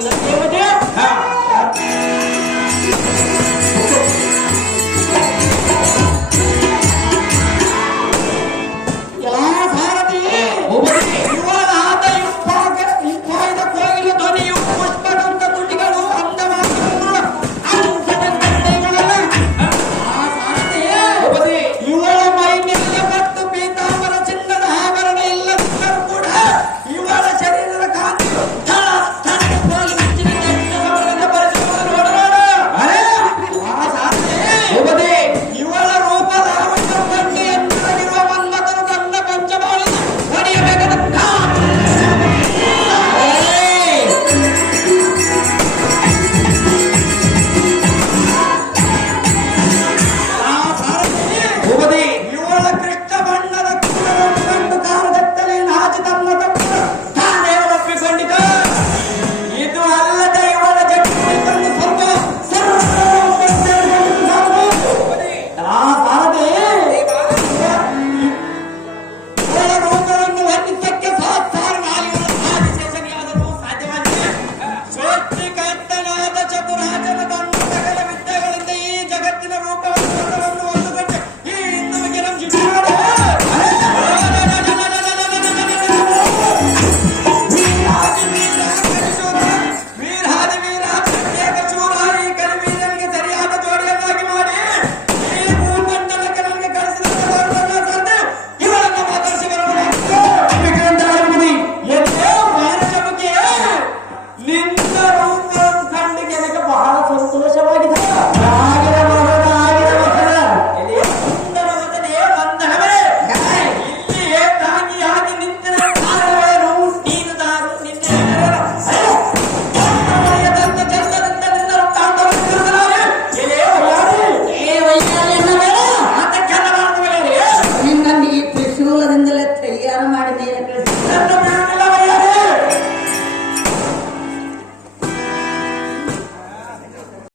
coming up here.